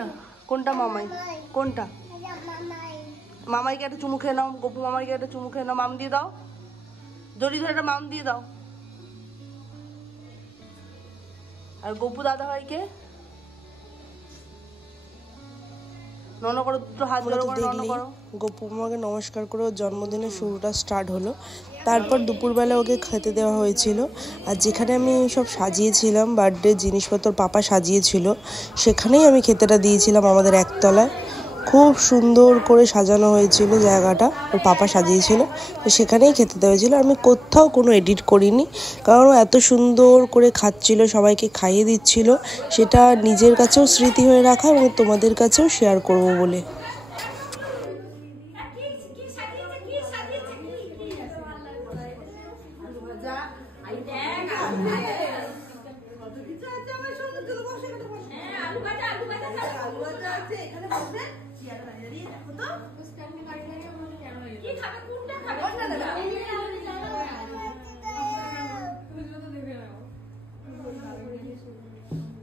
কোনটা কোনটা মামাই কোনটা মামাইকে একটা চুমু খেয়ে নাও গপু মামাইকে একটা চুমু খেয়ে নাও মাম দিয়ে দাও জড়ি ধরে একটা মাম দিয়ে দাও আর গপু দাদা ভাইকে নমস্কার করো দুটো হাত জোড় করে নমস্কার করো গপু মামাকে নমস্কার করে ওর জন্মদিনের শুরুটা স্টার্ট হলো তারপর দুপুরবেলা ওকে খেতে দেওয়া হয়েছিল আর যেখানে আমি সব সাজিয়েছিলাম বার্থডে জিনিসপত্র পাপা সাজিয়েছিল সেখানেই আমি খেতেটা দিয়েছিলাম আমাদের একতলায় খুব সুন্দর করে সাজানো হয়েছিল জায়গাটা ওর পাপা সাজিয়েছিল তো সেখানেই খেতে দেওয়া হয়েছিল আমি কোথাও কোনো এডিট করিনি কারণ এত সুন্দর করে খাচ্ছিল সবাইকে খাইয়ে দিচ্ছিল সেটা নিজের কাছেও স্মৃতি হয়ে রাখা এবং তোমাদের কাছেও শেয়ার করব বলে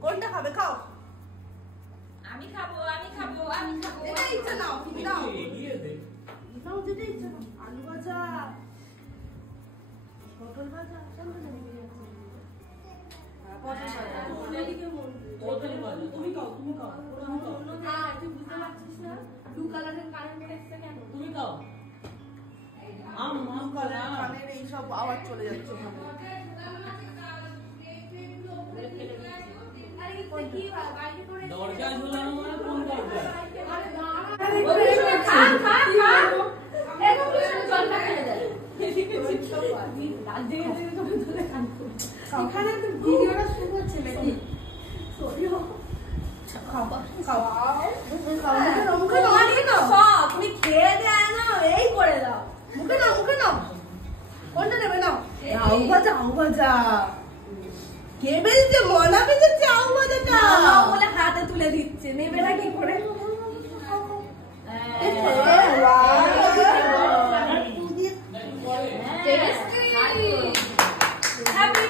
কোনটা খাবে খাও আমি খাবো যেটা ইচ্ছা নাও নাও নাও যেটা ইচ্ছা নাও আলু ভাজা পটল ভাজা তুমি খাও তুই বুঝতে পারছিস না ব্লু কালারের কারেন্ট এসেছে কেন তুমি খাও আম কানের এই সব আওয়াজ চলে যাচ্ছে দরজা ঝুলানো মানে কোন দরজা খা একটু জলটা খেয়ে যায় এখানে তো ভিডিওটা শুরু হচ্ছে নাকি তুমি খেয়ে দেয় না এই করে দাও মুখে নাও কোনটা নেবে নাও আউ ভাজা কে বেলছে মনা বেলছে আউ ভাজাটা বলে হাতে তুলে দিচ্ছে নেবে না কি করে হ্যাপি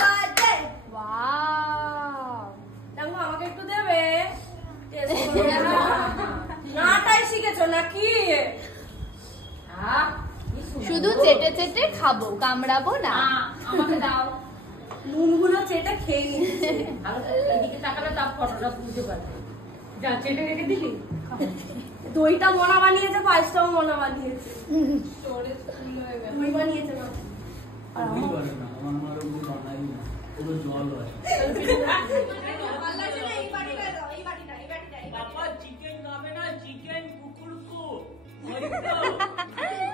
বার্থডে ওয়াও দেখো আমাকে একটু দেবে নাটাই শিখেছো নাকি শুধু চেটে চেটে খাবো কামড়াবো না আমাকে দাও নুনগুলো চেটে খেয়ে নিচ্ছে এদিকে তাকালে তাপ ফটোটা বুঝতে পারবে যা চেটে রেখে দিলি দইটা মনা বানিয়েছে পায়েসটাও মনা বানিয়েছে স্টোরেজ ফুল হয়ে গেল দই বানিয়েছে না আমি পারে না আমার ওই বানাই না পুরো জল হয় আল্লাহ জানে এই বাটিটা বাবা চিকেন খাবে না চিকেন কুকুরকু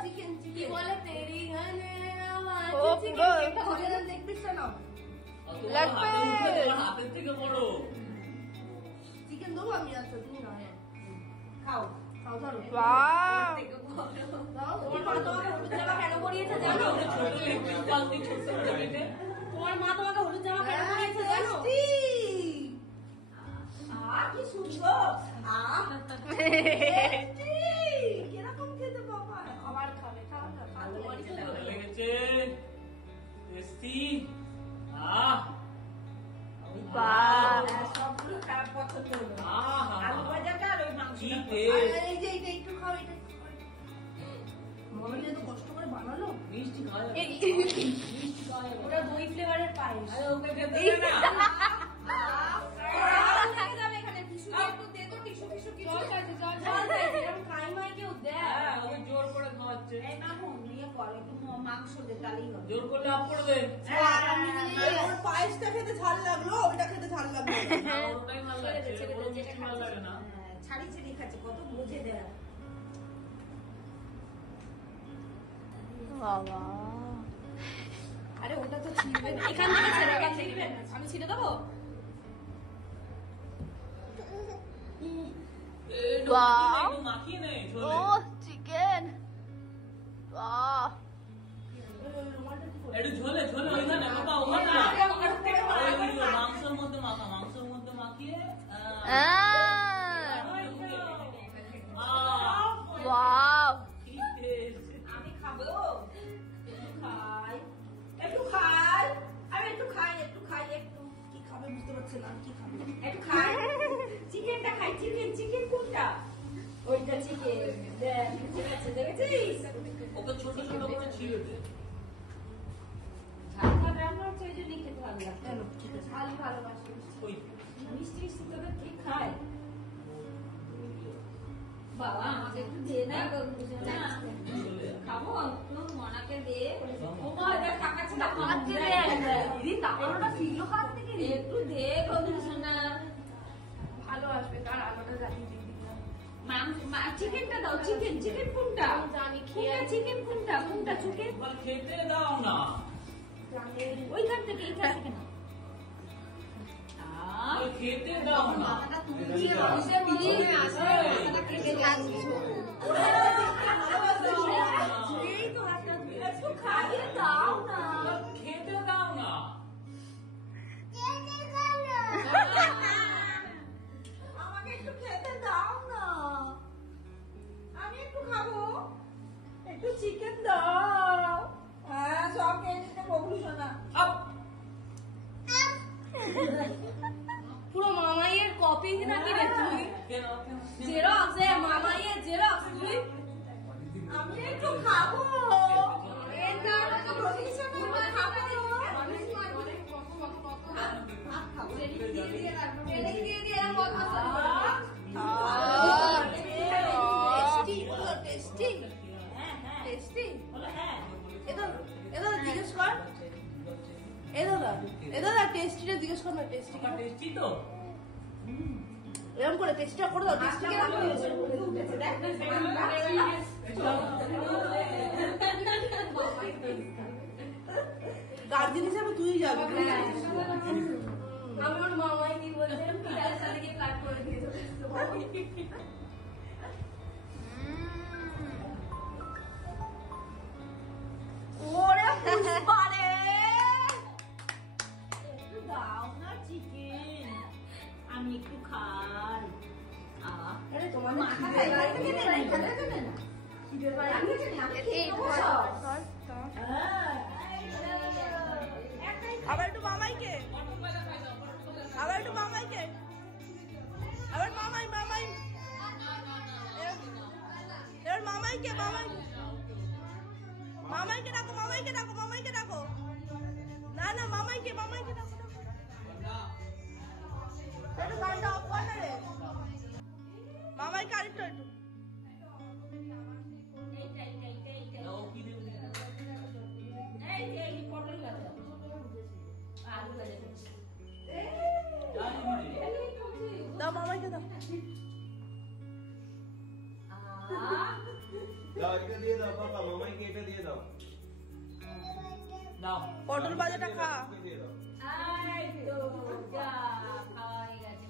চিকেন কি বলে তেরি গানে আওয়াজ চিকেন দেখবিস না লাগবে হাতের থেকে বড় চিকেন দাও আমি আচ্ছা তুমি না খাও ধরো ওয়াও তোমার মা তোমাকে হলুদ জামা কেন পরিয়েছে জানো ছোট একটু পাল্টি ছোট ছোট তোমার মা তোমাকে হলুদ জামা কেন পরিয়েছে জানো কি সুন্দর কিরকম খেতে বাবা আবার খাবে খাও তোমারই তো লেগেছে টেস্টি বাহ সবগুলো খারাপ পছন্দ হলো আলু ভাজাটা আর ওই মাংসটা এই যে এটা একটু খাও এটা মনে তো কষ্ট করে বানালো মিষ্টি খাওয়া যাবে মিষ্টি খাওয়া যাবে ওটা দই ফ্লেভারের পায়েস আরে ওকে খেতে দে না এখানে টিস্যু একটু দে তো টিস্যু কি জল আছে এরকম খাই মাই কেউ দে হ্যাঁ ওকে জোর করে খাওয়াচ্ছে এই না নিয়ে পড়ো একটু মাংস দে তাহলেই হবে জোর করলে আপ করে দে ওর পায়েসটা খেতে ঝাল লাগলো ওটা খেতে ঝাল লাগলো ওটাই ভালো লাগছে যেটা ভালো লাগে না ছাড়ি খাচ্ছে কত বুঝে দেয় বাবা আরে ওটা তো ছিড়বে না এখান থেকে ছেড়ে আমি ছিড়ে দেবো Wow. Oh, chicken. Wow. একটু ঝোলে ওইখানে বাবা ওখানে মাংসের মধ্যে মাখিয়ে Wow. আমি খাবো একটু খাই কি খাবে বুঝতে পারছি না একটু খাই চিকেনটা খাই চিকেন কোনটা ওইটা চিকেন দেখ ঠিক আছে দেখেছিস ওকে ছোট ছোট করে ছিঁড়ে দে। ঝাল খাবে আমরা সেই জন্যই খেতে হবে কেন ঠিক আছে আলু ভালোবাসি ওই মিষ্টি মিষ্টি তোদের ঠিক খায় বাবা আমাকে একটু দে না খাবো তোর মনাকে দে ওমা এটা কাকাচ্ছে না হাত দিয়ে দে দিদি তাহলে ফিলো হাত থেকে একটু দে বন্ধু শোনা ভালো আসবে তার আলোটা জ্বালিয়ে দিই চিকেনটা দাও চিকেন কোনটা জানি খেয়ে চিকেন কোনটা চিকেন বল খেতে দাও না। ওইখান থেকে এইখান থেকে না বল খেতে দাও না। খাইয়ে দাও না বল খেতে দাও না। আমাকে একটু খেতে দাও না আমি একটু খাবো একটু চিকেন দাও হ্যাঁ সব খেয়ে নিতে ববলু শোনা আপ পুরো মামাইয়ের কপি নাকি রে তুই কেন কেন জেরক্স মামাইয়ের জেরক্স তুই আমি একটু খাবো এটা তো বলি শোনা খাবো জিজ্ঞেস কর না টেস্টি টেস্টি তো এরকম করে টেস্টিটা করে দাও টেস্টি কেমন হয়েছে গার্জেন হিসাবে তুই যাবি আমার মামাই কি বলছেন পিতার সাথে গিয়ে কাট করে দিয়ে ওরে পুষ্পারে একটু দাও না চিকেন আমি একটু খাই আরে তোমার মাথা খাই থেকে নে না এখান থেকে নে না খিদের পায় আমি জানি আমি খেয়ে নেবো সব আবার একটু মামাইকে আবার একটু মামাইকে আবার মামাই এবার মামাইকে ডাকো না মামাইকে ডাকো একটু গানটা অফ কর না রে মামাইকে আরেকটু একটু ও কি দেবে এই যে এই পটল গাছ আলু গাছ দাও মামাইকে দাও দাও এটা দিয়ে দাও পাপা মামাইকে এটা দিয়ে দাও নাও পটল ভাজাটা খা ওকে দিয়ে দাও আই তো যা খাওয়াই গেছে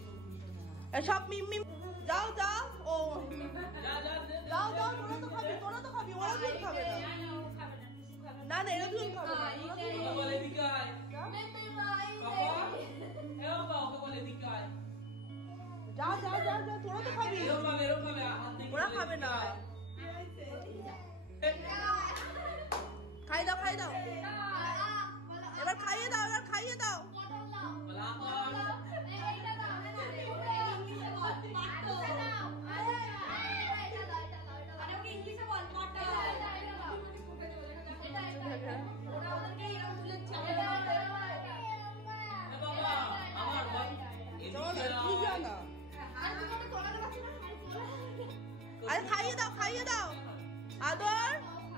সব মিম যাও ও যা যা দে যাও তোরা তো খাবি ওরা দুজন খাবে না না এরা দুজন খাবে না বল এদিকে আয় বাবা এ বাবা ওকে বল এদিকে আয় যা তোরা তো খাবি এরকম ভাবে হাত দিয়ে ওরা খাবে না খাই দাও এবার খাইয়ে দাও বলা কর বাবা আমার বল এদিকে কি জানা আরে খাইয়ে দাও আদর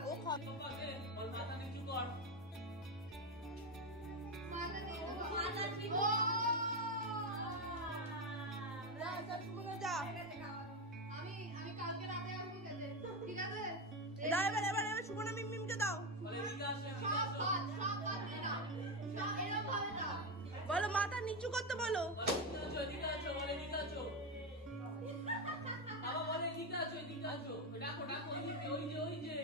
ও খাবে বাবাকে ওর মাথা নিচু কর যা এবার সুমনা মিমকে দাও বল এদিকে আসো বলো মাথা নিচু করতে বলো এদিকে আছো বল এদিকে আছো বাবা বল এদিকে আছো ডাকো ওই যে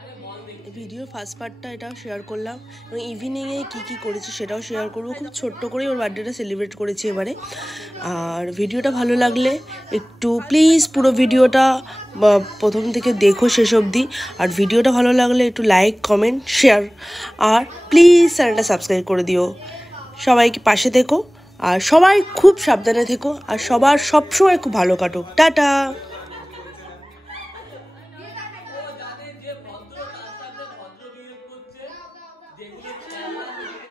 আরে বল দেখি ভিডিওর ফার্স্ট পার্টটা এটা শেয়ার করলাম এবং ইভিনিংয়ে কী করেছি সেটাও শেয়ার করবো খুব ছোট্ট করে ওর বার্থডেটা সেলিব্রেট করেছি এবারে আর ভিডিওটা ভালো লাগলে একটু প্লিজ পুরো ভিডিওটা প্রথম থেকে দেখো শেষ অবধি আর ভিডিওটা ভালো লাগলে একটু লাইক কমেন্ট শেয়ার আর প্লিজ চ্যানেলটা সাবস্ক্রাইব করে দিও সবাইকে পাশে থেকো আর সবাই খুব সাবধানে থেকো, আর সবার সবসময় খুব ভালো কাটুক। টাটা। ও জানে যে ভদ্রতা